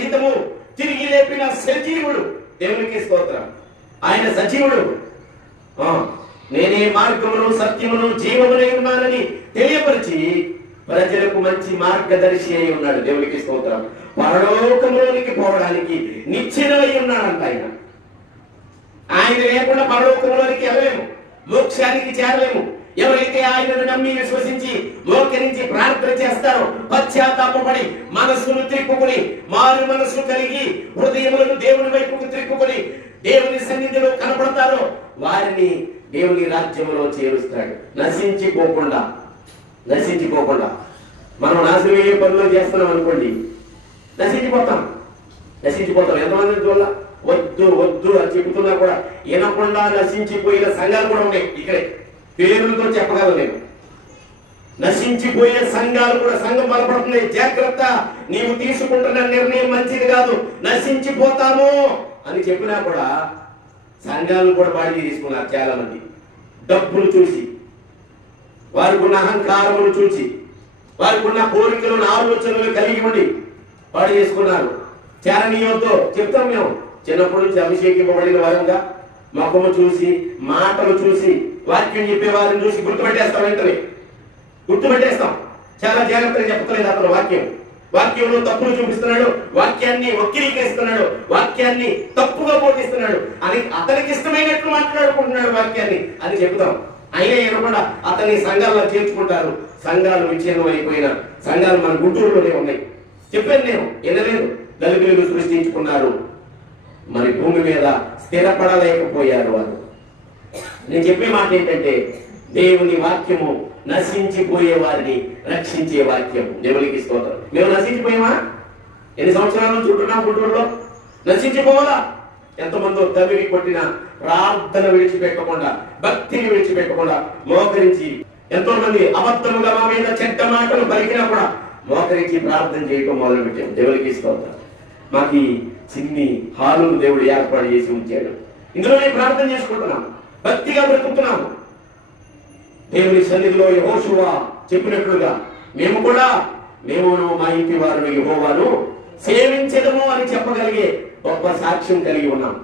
సహితము తిరిగి లేపిన సజీవుడు దేవునికి స్తోత్రం. ఆయన సజీవుడు. నేనే మార్గమును సత్యమును జీవమునై ఉన్నానని తెలియపరిచి ప్రజలకు మంచి మార్గదర్శి అయి ఉన్నాడు దేవునికి స్తోత్రం. పరలోకములోనికి పోవడానికి నిశ్చయమై ఉన్నాడంట ఆయన. ఆయన లేకుండా పరలోకంలోనికి వెళ్ళలేము. మోక్షానికి చేరలేము. ఎవరైతే ఆయనను నమ్మి విశ్వసించి మోకరించి ప్రార్థన చేస్తారో పశ్చాత్తాపడి మనస్సును త్రిప్పుకుని మారు మనస్సు కలిగి హృదయములను దేవుని వైపుకు త్రిప్పుకుని దేవుని సన్నిధిలో కనపడతారో వారిని దేవుని రాజ్యములో చేరుస్తాడు. నశించిపోకుండా నశించిపోకుండా. మనం నాశనమయ్యే పనులు చేస్తున్నాం అనుకోండి నశించిపోతాం. నశించిపోతాం. ఎంతమంది వల్ల వద్దు వద్దు అని చెబుతున్నా కూడా వినకుండా నశించిపోయిన సంఘాలు కూడా ఉన్నాయి ఇక్కడే. పేర్లతో చెప్పగలను నశించిపోయే సంఘాలు కూడా సంఘం బలపడుతుంది జాగ్రత్త. నీవు తీసుకుంటున్న నిర్ణయం మంచిది కాదు. నశించిపోతాము అని చెప్పినా కూడా సంఘాలను కూడా బాడీ తీసుకున్నారు చాలా మంది డబ్బులు చూసి వారికి ఉన్న అహంకారములు చూసి వారికి ఉన్న కోరికలను ఆలోచనలు కలిగి ఉండి పాడు చేసుకున్నారు. చేరనీయవద్దు చెప్తాం మేము. చిన్నప్పటి నుంచి అభిషేకింపబడిన వారంగా మొక్కము చూసి మాటలు చూసి వాక్యం చెప్పే వారిని చూసి గుర్తుపెట్టేస్తాం వెంటనే. గుర్తుపెట్టేస్తాం. చాలా జాగ్రత్తగా చెప్పలేదు అతను వాక్యం. వాక్యంలో తప్పులు చూపిస్తున్నాడు. వాక్యాన్ని వక్రీకరిస్తున్నాడు. వాక్యాన్ని తప్పుగా బోధిస్తున్నాడు. అని అతనికి ఇష్టమైనట్లు మాట్లాడుకుంటున్నాడు వాక్యాన్ని. అని చెబుతాం అయినా ఎనకుండా అతన్ని సంఘాల్లో చేర్చుకుంటారు. సంఘాలు విచ్ఛిన్నం అయిపోయిన సంఘాలు మన గుంటూరులోనే ఉన్నాయి. చెప్పాను నేను ఎనలేదు దళితులు సృష్టించుకున్నారు. మరి భూమి మీద స్థిరపడలేకపోయారు వారు నేను చెప్పే మాట ఏంటంటే దేవుని వాక్యము నశించిపోయే వారిని రక్షించే వాక్యం. దేవునికి స్తోత్రం. మేము నశించిపోయామా? ఎన్ని సంవత్సరాల నుంచి ఉంటున్నాం గుంటూరులో? నశించిపోవాలా? ఎంతమందో తమిడి కొట్టిన ప్రార్థన విడిచిపెట్టకుండా భక్తిని విడిచిపెట్టకుండా మోకరించి ఎంతో మంది అబద్ధముగా మా మీద చెడ్డ మాటలు పలికినా కూడా మోకరించి ప్రార్థన చేయటం మొదలు పెట్టాం దేవునికి స్తోత్రం. మాకు ఈ చిన్ని హాలు దేవుడు ఏర్పాటు చేసి ఉంచాడు. ఇందులోనే ప్రార్థన చేసుకుంటున్నాం. భక్తిగా బ్రతుకుతున్నాము. దేవుని సన్నిధిలో యహోశువ చెప్పినట్లుగా మేము కూడా మేము మా ఇంటి వారు యహోవాను సేవించదము అని చెప్పగలిగే గొప్ప సాక్ష్యం కలిగి ఉన్నాం.